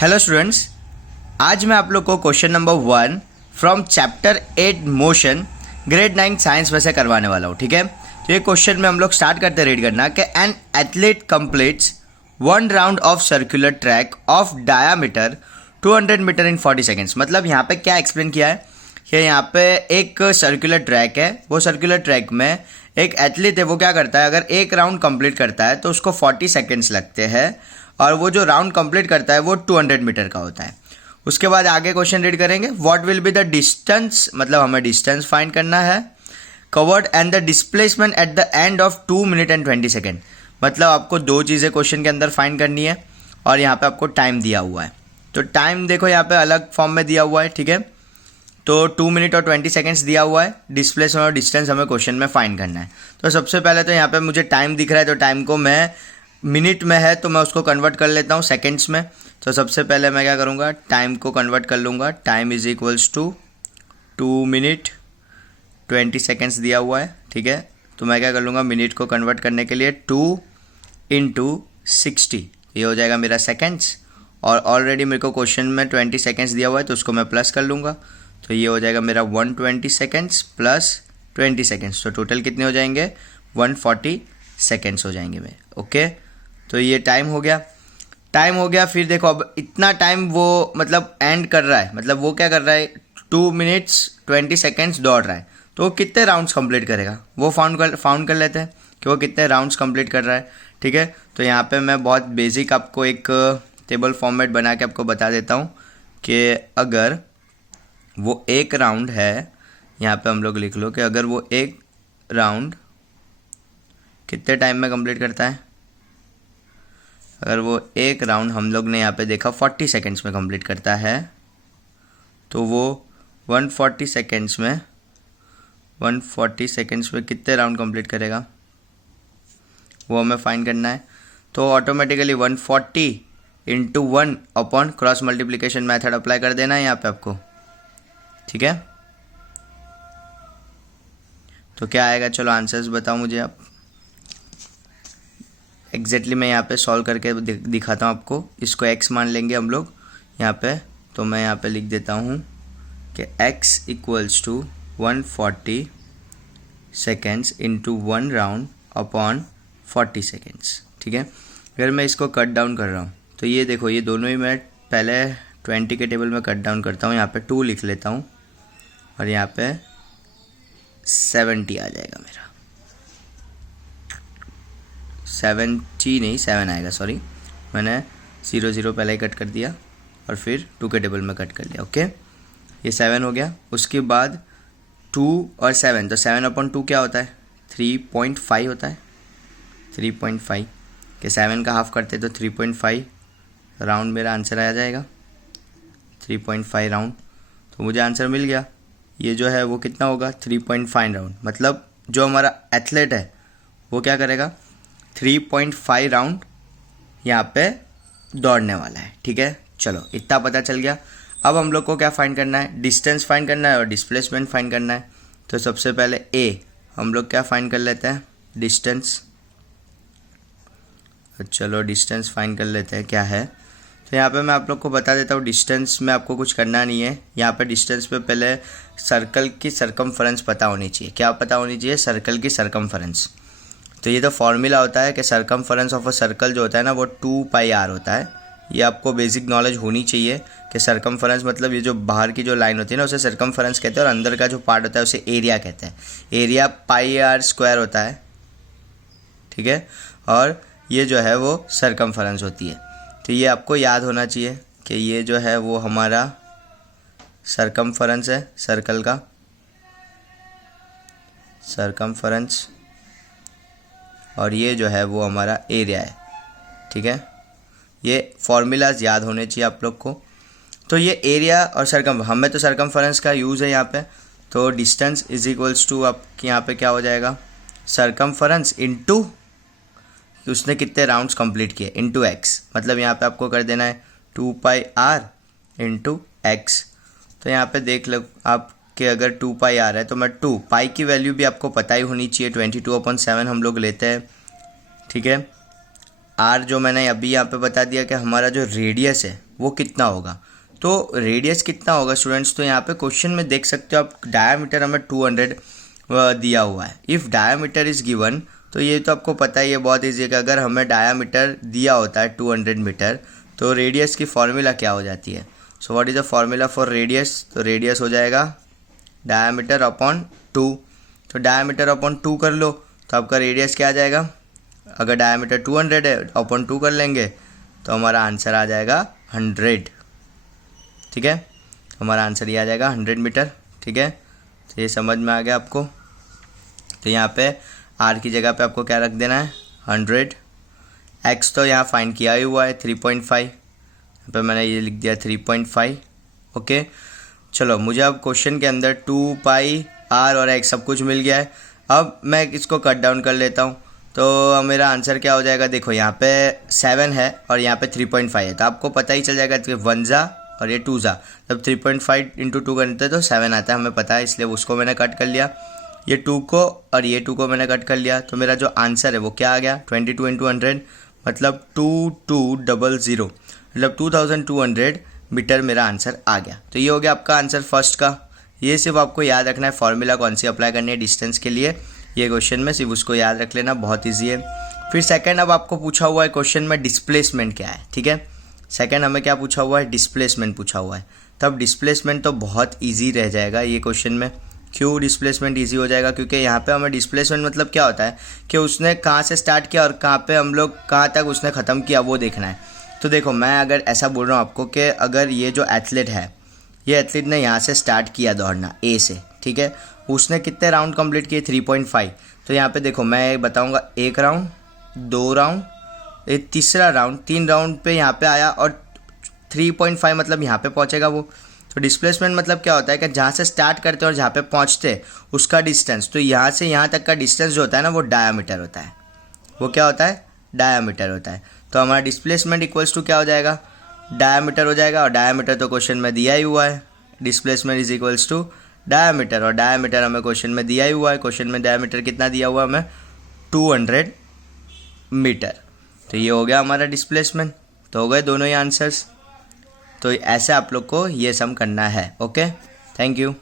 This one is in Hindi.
हेलो स्टूडेंट्स, आज मैं आप लोग को question number 1 from chapter 8 motion grade 9 science में से करवाने वाला हूँ। ठीक है, तो ये क्वेश्चन में हम लोग स्टार्ट करते रीड करना कि an athlete completes 1 round of circular track of diameter 200 metre in 40 seconds. मतलब यहाँ पे क्या एक्सप्लेन किया है कि यहाँ पे एक सर्कुलर ट्रैक है, वो सर्कुलर ट्रैक में एक एथलीट है, वो क्या करता है, अगर एक राउंड कंप्लीट करता है तो उसको 40 सेकेंड्स लगते हैं और वो जो राउंड कंप्लीट करता है वो 200 मीटर का होता है। उसके बाद आगे क्वेश्चन रीड करेंगे, what will be the distance, मतलब हमें डिस्टेंस फाइंड करना है, covered and the displacement at the end of 2 minute and 20 second. मतलब आपको दो चीज़ें क्वेश्चन के अंदर फाइंड करनी है और यहाँ पे आपको टाइम दिया हुआ है। तो टाइम देखो यहाँ पे अलग फॉर्म में दिया हुआ है, ठीक है, तो 2 मिनट और 20 सेकेंड्स दिया हुआ है। डिस्प्लेसमेंट और डिस्टेंस हमें क्वेश्चन में फाइंड करना है। तो सबसे पहले तो यहाँ पे मुझे टाइम दिख रहा है, तो टाइम को मैं मिनट में है तो मैं उसको कन्वर्ट कर लेता हूँ सेकेंड्स में। तो सबसे पहले मैं क्या करूँगा, टाइम को कन्वर्ट कर लूँगा। Time is equals to 2 minute 20 seconds दिया हुआ है, ठीक है, तो मैं क्या कर लूँगा, मिनट को कन्वर्ट करने के लिए 2 इंटू 60, ये हो जाएगा मेरा सेकेंड्स। और ऑलरेडी मेरे को क्वेश्चन में 20 सेकेंड्स दिया हुआ है तो उसको मैं प्लस कर लूँगा, तो ये हो जाएगा मेरा 120 सेकेंड्स प्लस 20 सेकेंड्स, तो टोटल कितने हो जाएंगे, 140 सेकेंड्स हो जाएंगे मेरे। ओके, तो ये टाइम हो गया। फिर देखो अब इतना टाइम वो मतलब एंड कर रहा है, मतलब वो क्या कर रहा है, 2 मिनट्स 20 सेकेंड्स दौड़ रहा है, तो वो कितने राउंड्स कंप्लीट करेगा वो फाउंड कर लेते हैं कि वो कितने राउंड्स कंप्लीट कर रहा है। ठीक है, तो यहाँ पे मैं बहुत बेसिक आपको एक टेबल फॉर्मेट बना के आपको बता देता हूँ कि अगर वो एक राउंड है, यहाँ पे हम लोग लिख लो कि अगर वो एक राउंड कितने टाइम में कंप्लीट करता है, अगर वो एक राउंड हम लोग ने यहाँ पे देखा 40 सेकेंड्स में कंप्लीट करता है, तो वो 140 सेकेंड्स में कितने राउंड कंप्लीट करेगा वो हमें फाइंड करना है। तो automatically 140 into 1 upon cross multiplication method apply कर देना है यहाँ पे आपको, ठीक है। तो क्या आएगा, चलो आंसर्स बताओ मुझे आप। एग्जैक्टली मैं यहाँ पे सॉल्व करके दिखाता हूँ आपको। इसको x मान लेंगे हम लोग यहाँ पे, तो मैं यहाँ पे लिख देता हूँ कि x equals to 140 seconds into 1 round upon 40 seconds, ठीक है। अगर मैं इसको कट डाउन कर रहा हूँ तो ये देखो, ये दोनों ही मैं पहले 20 के टेबल में कट डाउन करता हूँ, यहाँ पे 2 लिख लेता हूँ और यहाँ पे 70 आ जाएगा मेरा, 70 नहीं 7 आएगा, सॉरी, मैंने 0 पहले ही कट कर दिया और फिर 2 के टेबल में कट कर लिया। ओके, ये 7 हो गया। उसके बाद 2 और 7, तो 7 अपॉन 2 क्या होता है, 3.5 होता है, 3.5 के 7 का हाफ करते तो 3.5 राउंड मेरा आंसर आ जाएगा, 3.5 राउंड। तो मुझे आंसर मिल गया। ये जो है वो कितना होगा, 3.5 राउंड। मतलब जो हमारा एथलीट है वो क्या करेगा, 3.5 राउंड यहाँ पे दौड़ने वाला है, ठीक है। चलो इतना पता चल गया। अब हम लोग को क्या फाइंड करना है, डिस्टेंस फाइंड करना है और डिस्प्लेसमेंट फाइंड करना है। तो सबसे पहले ए हम लोग क्या फाइंड कर लेते हैं, डिस्टेंस। चलो डिस्टेंस फाइंड कर लेते हैं क्या है। तो यहाँ पे मैं आप लोग को बता देता हूँ, डिस्टेंस में आपको कुछ करना नहीं है। यहाँ पे डिस्टेंस पे पहले सर्कल की सरकमफरेंस पता होनी चाहिए। क्या पता होनी चाहिए, सर्कल की सरकमफरेंस। तो ये तो फॉर्मूला होता है कि सरकमफरेंस ऑफ अ सर्कल जो होता है ना वो 2πr होता है। ये आपको बेसिक नॉलेज होनी चाहिए कि सरकमफरेंस मतलब ये जो बाहर की जो लाइन होती है ना उसे सरकमफरेंस कहते हैं और अंदर का जो पार्ट होता है उसे एरिया कहते हैं। एरिया πr² होता है, ठीक है, और ये जो है वो सरकमफरेंस होती है। तो ये आपको याद होना चाहिए कि ये जो है वो हमारा सरकमफरेंस है, सर्कल का सरकमफरेंस, और ये जो है वो हमारा एरिया है, ठीक है। ये फॉर्मूलाज याद होने चाहिए आप लोग को। तो ये एरिया और हमें तो सरकमफरेंस का यूज़ है यहाँ पे। तो डिस्टेंस इज इक्वल्स टू आपके यहाँ पे क्या हो जाएगा, सरकमफरेंस इंटू उसने कितने राउंड्स कंप्लीट किए इंटू एक्स। मतलब यहाँ पे आपको कर देना है 2πr इंटू एक्स। तो यहाँ पे देख लो आप कि अगर 2πr है तो मैं 2 पाई की वैल्यू भी आपको पता ही होनी चाहिए, 22/7 हम लोग लेते हैं, ठीक है। आर जो मैंने अभी यहाँ पे बता दिया कि हमारा जो रेडियस है वो कितना होगा। तो रेडियस कितना होगा स्टूडेंट्स, तो यहाँ पे क्वेश्चन में देख सकते हो आप, डायामीटर हमें 200 दिया हुआ है। इफ़ डायामीटर इज़ गिवन, तो ये तो आपको पता ही है, बहुत ईजी है कि अगर हमें डायामीटर दिया होता है 200 मीटर, तो रेडियस की फॉर्मूला क्या हो जाती है। So what is the formula for radius, तो रेडियस हो जाएगा डायामीटर अपॉन 2। तो डायामीटर अपॉन 2 कर लो तो आपका रेडियस क्या आ जाएगा, अगर डायामीटर 200 है अपॉन 2 कर लेंगे तो हमारा आंसर आ जाएगा 100। ठीक है, हमारा आंसर ये आ जाएगा 100 मीटर। ठीक है, तो ये समझ में आ गया आपको। तो यहाँ पे आर की जगह पे आपको क्या रख देना है 100। एक्स तो यहाँ फाइंड किया ही हुआ है 3.5, यहाँ पे मैंने ये लिख दिया 3.5। ओके, चलो मुझे अब क्वेश्चन के अंदर 2 पाई आर और एक्स सब कुछ मिल गया है। अब मैं इसको कट डाउन कर लेता हूँ, तो मेरा आंसर क्या हो जाएगा, देखो यहाँ पे 7 है और यहाँ पे 3.5 है, तो आपको पता ही चल जाएगा कि 1 जा और ये 2 जा, जब 3.5 इंटू 2 करते हैं तो 7 आता है, हमें पता है, इसलिए उसको मैंने कट कर लिया। ये 2 को और ये 2 को मैंने कट कर लिया, तो मेरा जो आंसर है वो क्या आ गया 22 इंटू 100, मतलब 2200, मतलब 2200 मीटर मेरा आंसर आ गया। तो ये हो गया आपका आंसर फर्स्ट का। ये सिर्फ आपको याद रखना है, फॉर्मूला कौन सी अप्लाई करनी है डिस्टेंस के लिए, ये क्वेश्चन में सिर्फ उसको याद रख लेना, बहुत ईजी है। फिर सेकंड, अब आपको पूछा हुआ है क्वेश्चन में डिस्प्लेसमेंट क्या है। ठीक है, सेकंड हमें क्या पूछा हुआ है, डिस्प्लेसमेंट पूछा हुआ है। तब डिस्प्लेसमेंट तो बहुत ईजी रह जाएगा ये क्वेश्चन में। क्यों डिस्प्लेसमेंट ईजी हो जाएगा, क्योंकि यहाँ पे हमें डिस्प्लेसमेंट मतलब क्या होता है कि उसने कहाँ से स्टार्ट किया और कहाँ पे हम लोग कहाँ तक उसने ख़त्म किया वो देखना है। तो देखो मैं अगर ऐसा बोल रहा हूँ आपको कि अगर ये जो एथलीट है, ये एथलीट ने यहाँ से स्टार्ट किया दौड़ना ए से, ठीक है, उसने कितने राउंड कंप्लीट किए 3.5। तो यहाँ पे देखो मैं बताऊँगा 1 राउंड, 2 राउंड, ये तीसरा राउंड, 3 राउंड पे यहाँ पे आया और 3.5 मतलब यहाँ पे पहुँचेगा वो। तो डिस्प्लेसमेंट मतलब क्या होता है कि जहाँ से स्टार्ट करते हैं और जहाँ पे पहुँचते हैं उसका डिस्टेंस, तो यहाँ से यहाँ तक का डिस्टेंस जो होता है ना वो डायामीटर होता है। वो क्या होता है, डायामीटर होता है। तो हमारा डिस्प्लेसमेंट इक्वल्स टू क्या हो जाएगा, डायामीटर हो जाएगा, और डायामीटर तो क्वेश्चन में दिया ही हुआ है, displacement is equals to diameter, और डायामीटर हमें क्वेश्चन में दिया ही हुआ है। क्वेश्चन में डायामीटर कितना दिया हुआ है हमें 200 मीटर। तो ये हो गया हमारा डिस्प्लेसमेंट। तो हो गए दोनों ही आंसर्स। तो ऐसे आप लोग को ये सम करना है। Okay, thank you.